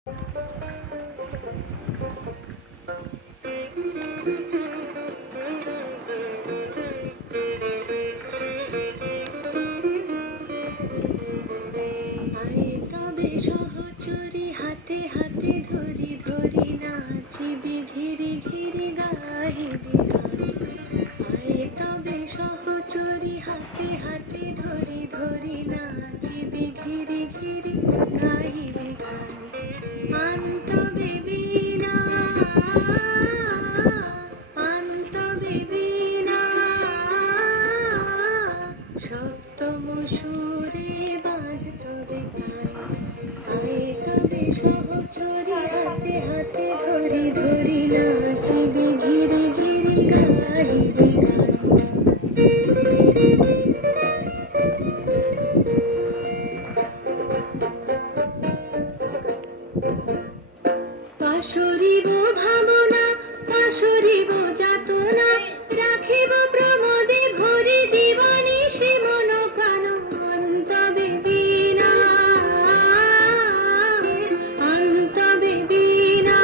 সহচরি হাতে হাতে ধরি ধরি নাচিবি ঘিরি ঘিরি গাহিবি গান। আয়ে তবে সহচরি হাতে হাতে ধরি ধরি নাচিবি ঘিরি ঘিরি গাহিবি গান। আনতবে বীণা আনতবে বীণা সপ্তম সুরে বাজতবে তান। আয়ে তবে সহচরি হাতে হাতে ধরি ধরি নাচিবি ঘিরি ঘিরি গাহিবি গান। পাশরিব ভাবনা পাশরিব যাতনা রাখিব প্রমোদে ভরি দিবানি সে মন প্রাণ। অন্তবে বীণা অন্তবে বীণা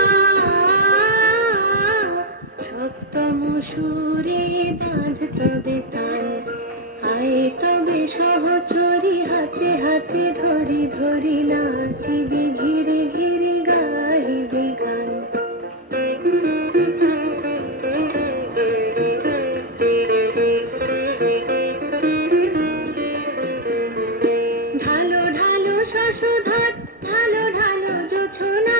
সপ্তম সুরে বাঁধতবে তান। আয়ে তবে সহচরি হাতে হাতে ধরি ধরি নাচিবি ঘিরি ঘিরি গাহিবি গান। ঢালো ঢালো শশধর ঢালো ঢালো জোছনা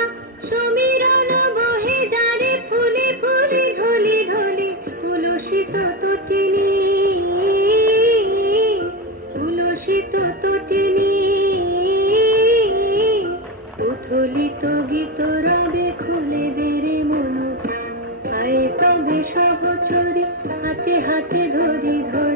সমীরণ বহে যারে ফুলে ফুলে ঢলি ঢলি। তুলসিত তটিনী তুলসিত তটিনী উথলিত গীত রবে খুলে দেরে মন প্রাণ। আয়ে তবে সহচরি হাতে হাতে ধরি ধরি